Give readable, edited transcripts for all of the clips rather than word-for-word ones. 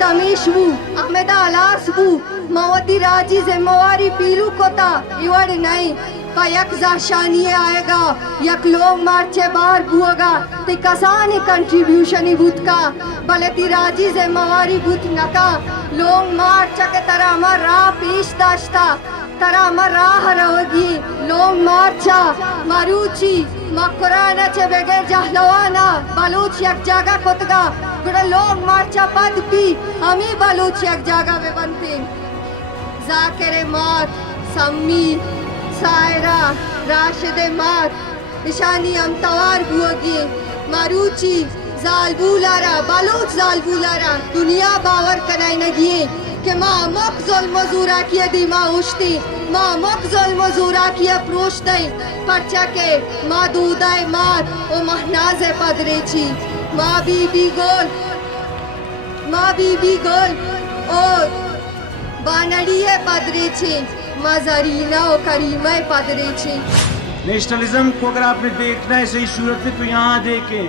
دمیش بو احمد آلاس بو موتی راجی زمواری پیلو کتا ایوڑ نہیں کا یک زاشانی آئے گا یک لوگ مارچے بار بوگا تی کسانی کنٹریبیوشنی بود کا بلے تی راجی زمواری بود نکا لوگ مارچا کے ترا ہمار راہ پیش داشتا ترا ہمار راہ روگی لوگ مارچا مروچی ما قرآن چے بغیر جہلوانا بلوچ یک جاگہ کتگا گڑا لوگ مارچا پد پی ہمیں بلوچ یک جاگہ بے بنتے ذاکر مات سمی سائرہ راشد مات نشانی ہم توار بوگی مروچی زالبولارا بلوچ زالبولارا دنیا باور کنائی نگیے کہ ماں مک ظلم و زورا کیا دی ماں اوشتی ماں مک ظلم و زورا کیا پروشتی پرچا کے ماں دودائے مات او مہناز پدرے چی ماں بی گول او بانڑی پدرے چی ماں زرینہ و کریمہ پدرے چی. نیشنلزم کو اگر آپ نے دیکھنا ہے صحیح صورت میں تو یہاں دیکھیں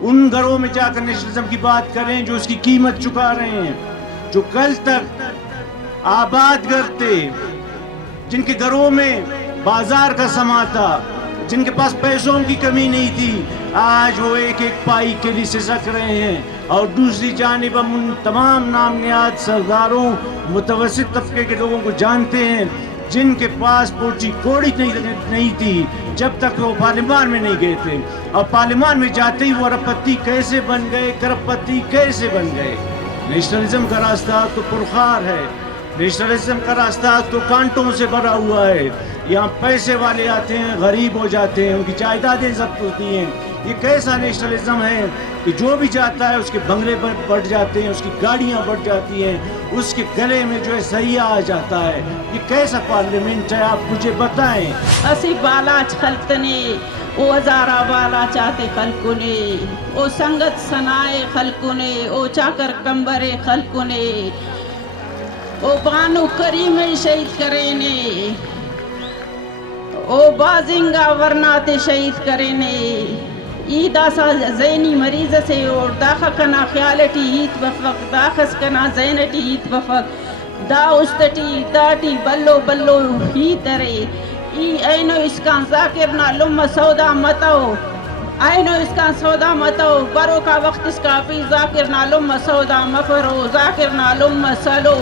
ان گھروں میں جا کر نیشنلزم کی بات کریں جو اس کی قیمت چکا رہے ہیں جو کل تک آباد گھر تھے جن کے گھروں میں بازار کا سما تھا جن کے پاس پیسوں کی کمی نہیں تھی آج وہ ایک ایک پائی کے لیے سسک رہے ہیں اور دوسری جانب ہم ان تمام نام نہاد سرداروں متوسط طبقے کے لوگوں کو جانتے ہیں جن کے پاس پوچی کوڑی نہیں تھی جب تک وہ پارلیمان میں نہیں گئے تھے اور پارلیمان میں جاتے ہی وہ اربپتی کیسے بن گئے کرپتی کیسے بن گئے. نیشنلزم کا راستہ تو پرخار ہے نیشنلزم کا راستہ تو کانٹوں سے بھرا ہوا ہے یہاں پیسے والے آتے ہیں غریب ہو جاتے ہیں ان کی جائیدادیں ضبط ہوتی ہیں. یہ کیسا نیشنلزم ہے کہ جو بھی جاتا ہے اس کے بنگلے بڑھ جاتے ہیں اس کی گاڑیاں بڑھ جاتی ہیں اس کے گلے میں جو ہے سیاح آ جاتا ہے. یہ کیسا پارلیمنٹ ہے آپ مجھے بتائیں. اسی بالا خلقنے او ہزارہ بالا چاہتے خلقنے او سنگت سنائے خلقنے او چاکر کمبرے خلقنے او بانو کریم شہید کرینے او بازنگا ورنات شہید کرینے ای داسا زینی مریض سے اور داخا کنا خیالٹی ہیت وفق داخس کنا زینٹی ہیت وفق دا استٹی داٹی بلو بلو ہی ترے ای اینو اسکان ذاکرنا لم سودا متو اینو اسکان سودا متو برو کا وقت اس کا پی ذاکرنا لم سودا مفرو ذاکرنا لم سلو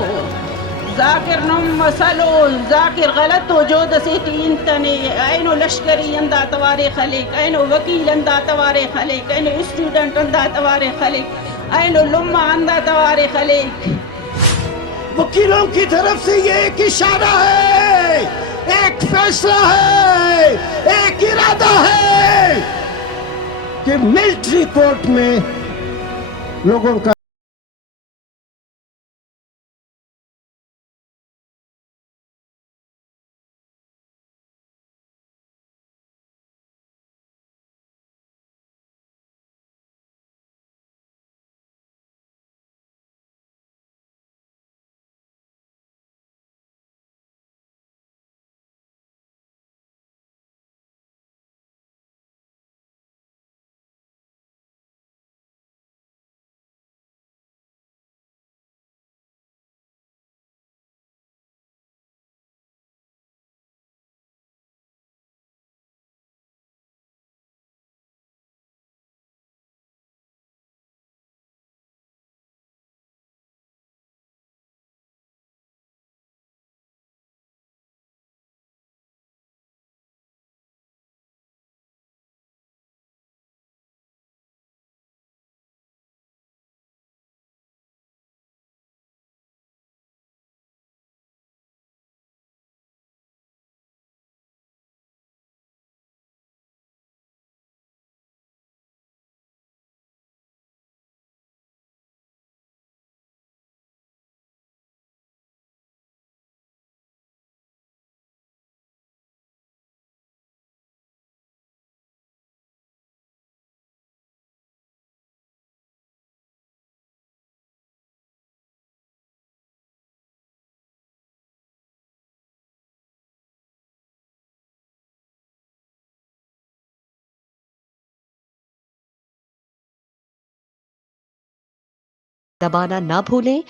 ذاکر نم مسلو ذاکر غلط ہو جو دسی تین تنے اینو لشکری اندہ توارے خلق اینو وکیل اندہ توارے خلق اینو اسٹوڈنٹ اندہ توارے خلق اینو لمہ اندہ توارے خلق. وکیلوں کی طرف سے یہ ایک اشارہ ہے ایک فیصلہ ہے ایک ارادہ ہے کہ ملٹری کورٹ میں لوگوں کا دبانا نہ بھولیں